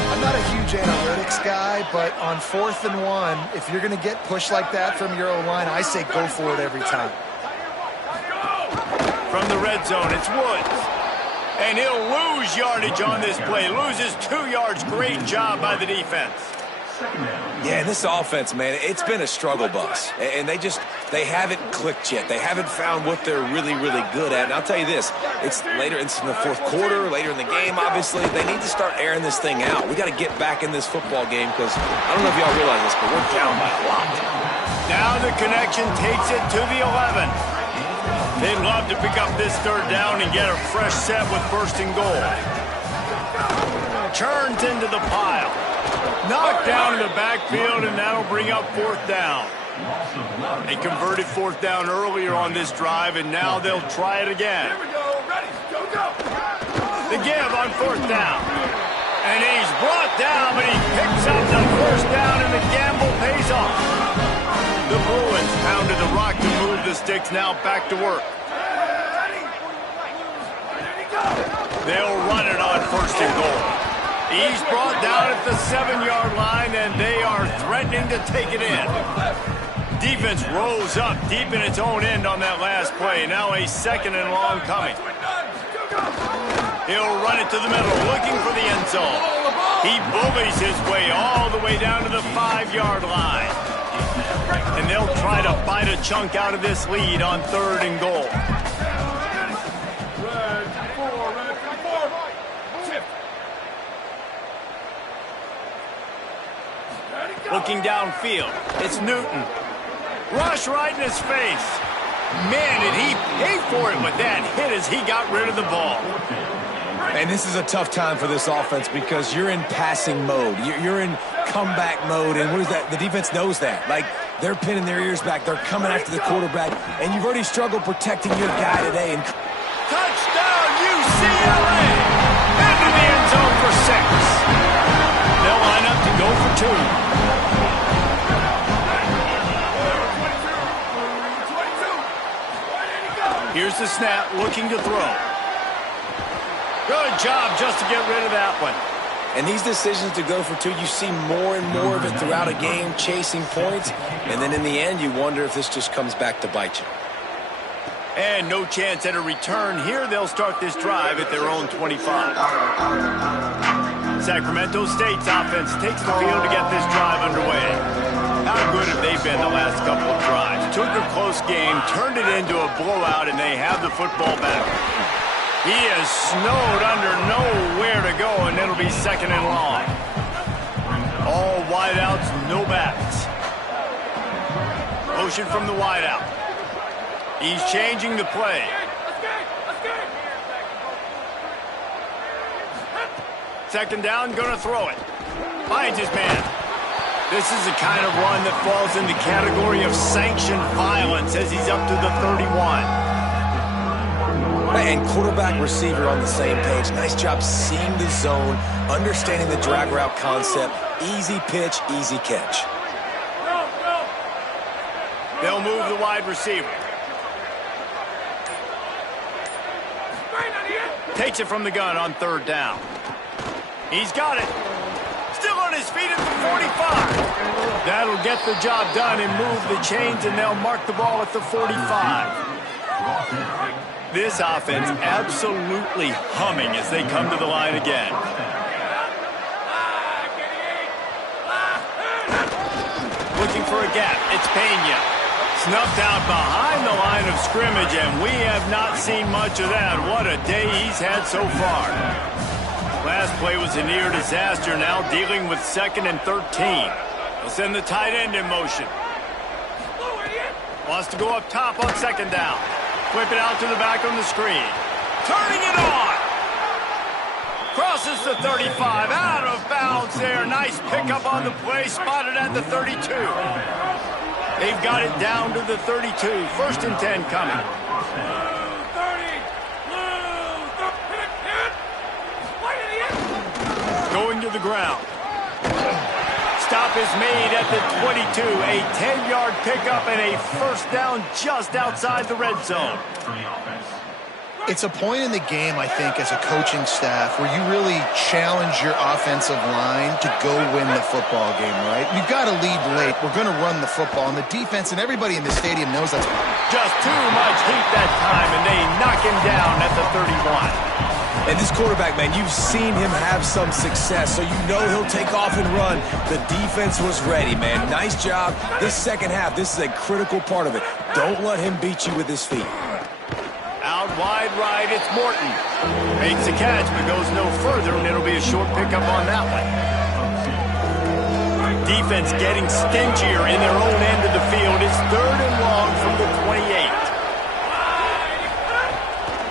I'm not a huge analytics guy, but on 4th and 1, if you're going to get pushed like that from your O-line, I say go for it every time. From the red zone, it's Woods. And he'll lose yardage on this play. Loses 2 yards. Great job by the defense. Yeah, this offense, man, it's been a struggle bus. And they haven't clicked yet. They haven't found what they're really, really good at. And I'll tell you this, it's in the 4th quarter, later in the game, obviously. They need to start airing this thing out. We got to get back in this football game because I don't know if y'all realize this, but we're down by a lot. Now the connection takes it to the 11. They'd love to pick up this 3rd down and get a fresh set with 1st and goal. Turns into the pile. Knocked down in the backfield, and that'll bring up 4th down. They converted 4th down earlier on this drive, and now they'll try it again. The give on 4th down. And he's brought down, but he picks up the 1st down, and the gamble pays off. The Bruins pounded the rock to move the sticks, now back to work. They'll run it on 1st and goal. He's brought down at the 7-yard line, and they are threatening to take it in. Defense rose up deep in its own end on that last play. Now a 2nd and long coming. He'll run it to the middle, looking for the end zone. He bullies his way all the way down to the 5-yard line. And they'll try to bite a chunk out of this lead on 3rd and goal. Looking downfield, it's Newton. Rush right in his face. Man, did he pay for it with that hit as he got rid of the ball. And this is a tough time for this offense because you're in passing mode. You're in comeback mode, and what is that? The defense knows that. Like, they're pinning their ears back. They're coming after the quarterback, and you've already struggled protecting your guy today. And touchdown, UCLA! Into the end zone for 6. They'll line up to go for 2. Here's the snap, looking to throw. Good job just to get rid of that one. And these decisions to go for 2, you see more and more of it throughout a game, chasing points. And then in the end, you wonder if this just comes back to bite you. And no chance at a return here. They'll start this drive at their own 25. Sacramento State's offense takes the field to get this drive underway. How good have they been the last couple of drives? Took a close game, turned it into a blowout, and they have the football back. He is snowed under, nowhere to go, and it'll be 2nd and long. All wideouts, no backs. Motion from the wideout. He's changing the play. Second down, gonna throw it. Finds his man. This is the kind of run that falls in the category of sanctioned violence as he's up to the 31. And quarterback receiver on the same page. Nice job seeing the zone, understanding the drag route concept. Easy pitch, easy catch. They'll move the wide receiver. Takes it from the gun on 3rd down. He's got it. Still on his feet at the 45. That'll get the job done and move the chains, and they'll mark the ball at the 45. This offense absolutely humming as they come to the line again. Looking for a gap. It's Pena. Snuffed out behind the line of scrimmage, and we have not seen much of that. What a day he's had so far. Last play was a near disaster, now dealing with 2nd and 13. They'll send the tight end in motion. Wants to go up top on 2nd down. Whip it out to the back on the screen. Turning it on. Crosses the 35. Out of bounds there. Nice pickup on the play. Spotted at the 32. They've got it down to the 32. 1st and 10 coming. Going to the ground. Stop is made at the 22. A 10-yard pickup and a 1st down just outside the red zone. It's a point in the game, I think, as a coaching staff where you really challenge your offensive line to go win the football game, right? You've got to lead late. We're going to run the football, and the defense and everybody in the stadium knows that's just too much heat that time, and they knock him down at the 31. And this quarterback, man, you've seen him have some success, so you know he'll take off and run. The defense was ready, man. Nice job. This second half, this is a critical part of it. Don't let him beat you with his feet. Out wide right, it's Morton. Makes the catch, but goes no further, and it'll be a short pickup on that one. Defense getting stingier in their own end of the field. It's 3rd and long from the 28.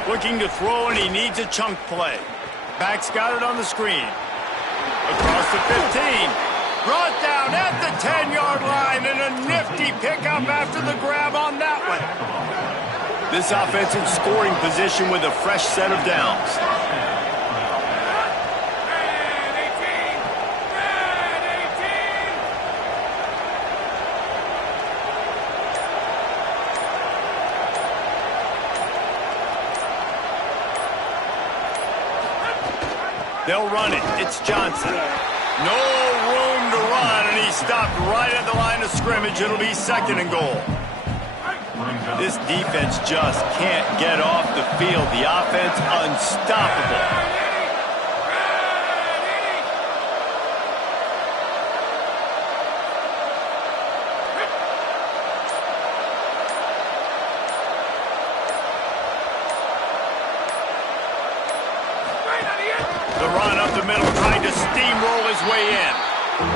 Looking to throw, and he needs a chunk play. Back's got it on the screen. Across the 15. Brought down at the 10-yard line, and a nifty pickup after the grab on that one. This offense in scoring position with a fresh set of downs. They'll run it. It's Johnson. No room to run, and he stopped right at the line of scrimmage. It'll be 2nd and goal. This defense just can't get off the field. The offense unstoppable. The run up the middle, trying to steamroll his way in.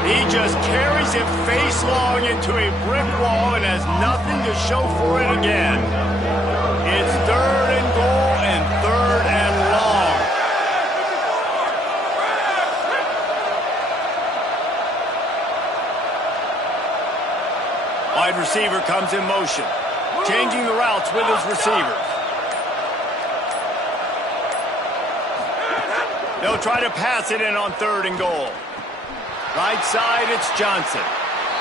He just carries it face long into a brick wall and has nothing to show for it again. It's 3rd and goal and 3rd and long. Wide receiver comes in motion, changing the routes with his receivers. They'll try to pass it in on 3rd and goal. Right side, it's Johnson.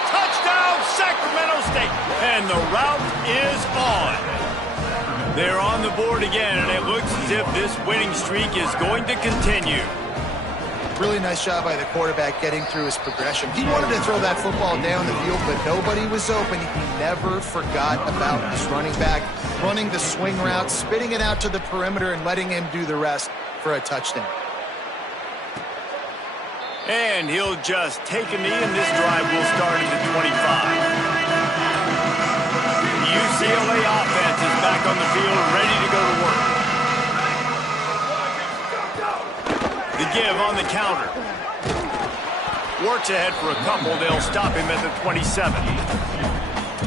Touchdown, Sacramento State. And the route is on. They're on the board again, and it looks as if this winning streak is going to continue. Really nice job by the quarterback getting through his progression. He wanted to throw that football down the field, but nobody was open. He never forgot about his running back, running the swing route, spitting it out to the perimeter, and letting him do the rest for a touchdown. And he'll just take a knee, and this drive will start at the 25. The UCLA offense is back on the field, ready to go to work. The give on the counter. Works ahead for a couple. They'll stop him at the 27.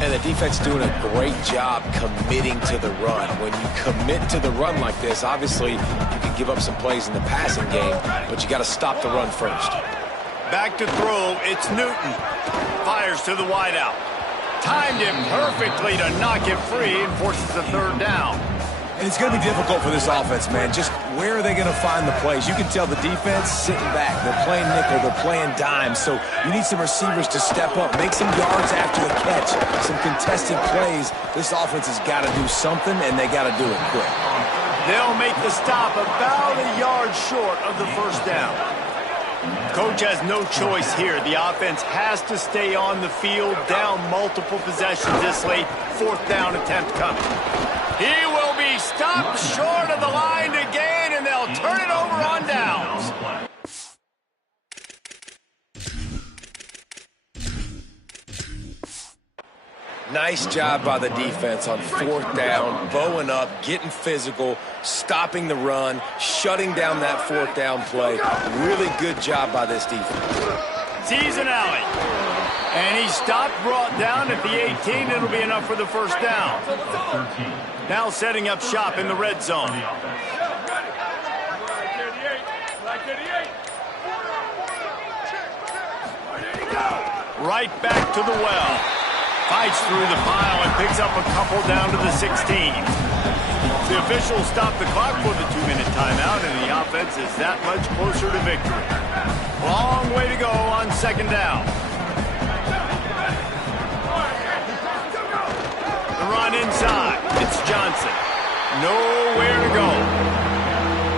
And the defense doing a great job committing to the run. When you commit to the run like this, obviously you can give up some plays in the passing game, but you got to stop the run first. Back to throw, it's Newton. Fires to the wideout. Timed it perfectly to knock it free and forces a 3rd down. And it's going to be difficult for this offense, man. Just where are they going to find the plays? You can tell the defense sitting back. They're playing nickel. They're playing dime. So you need some receivers to step up, make some yards after the catch, some contested plays. This offense has got to do something, and they got to do it quick. They'll make the stop about a yard short of the 1st down. Coach has no choice here. The offense has to stay on the field, down multiple possessions this late. 4th down attempt coming. He will be stopped short of the line to gain, and they'll turn it over on downs. Nice job by the defense on 4th down, bowing up, getting physical, stopping the run, shutting down that 4th down play. Really good job by this defense. Sees an alley. And he stopped, brought down at the 18. It'll be enough for the 1st down. Now setting up shop in the red zone. Right back to the well. Fights through the pile and picks up a couple down to the 16. The officials stop the clock for the 2-minute timeout, and the offense is that much closer to victory. Long way to go on 2nd down. The run inside. It's Johnson. Nowhere to go.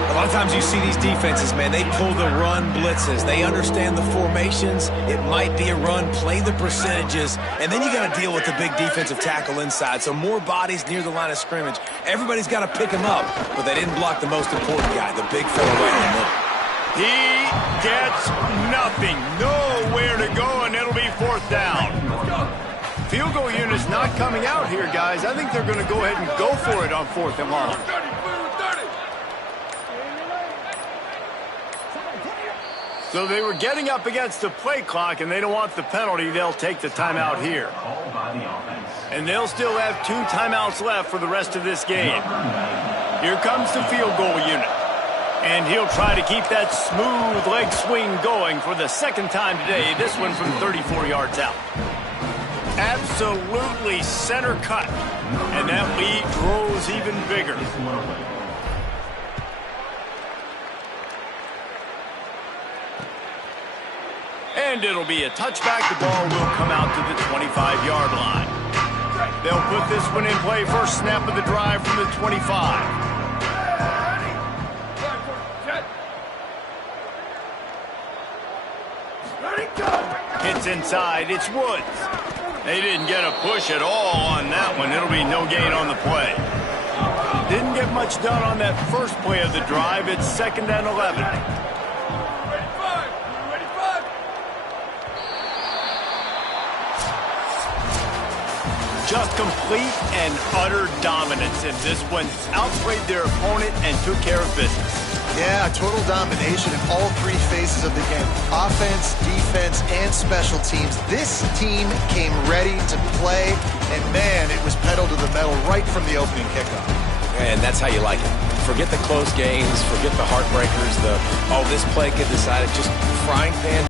A lot of times you see these defenses, man, they pull the run blitzes. They understand the formations. It might be a run, play the percentages, and then you got to deal with the big defensive tackle inside. So more bodies near the line of scrimmage. Everybody's got to pick him up, but they didn't block the most important guy, the big fella right in the middle. He gets nothing. Nowhere to go, and it'll be 4th down. Field goal unit's not coming out here, guys. I think they're going to go ahead and go for it on 4th and long. So they were getting up against the play clock, and they don't want the penalty. They'll take the timeout here. And they'll still have 2 timeouts left for the rest of this game. Here comes the field goal unit. And he'll try to keep that smooth leg swing going for the 2nd time today, this one from 34 yards out. Absolutely center cut. And that lead grows even bigger. And it'll be a touchback. The ball will come out to the 25-yard line. They'll put this one in play. First snap of the drive from the 25. Hits inside. It's Woods. They didn't get a push at all on that one. It'll be no gain on the play. Didn't get much done on that first play of the drive. It's 2nd and 11. just complete and utter dominance in this one. Outplayed their opponent and took care of business. Yeah, total domination in all three phases of the game. Offense, defense, and special teams. This team came ready to play, and man, it was pedal to the metal right from the opening kickoff. And that's how you like it. Forget the close games, forget the heartbreakers, this play could decide it. Just frying pan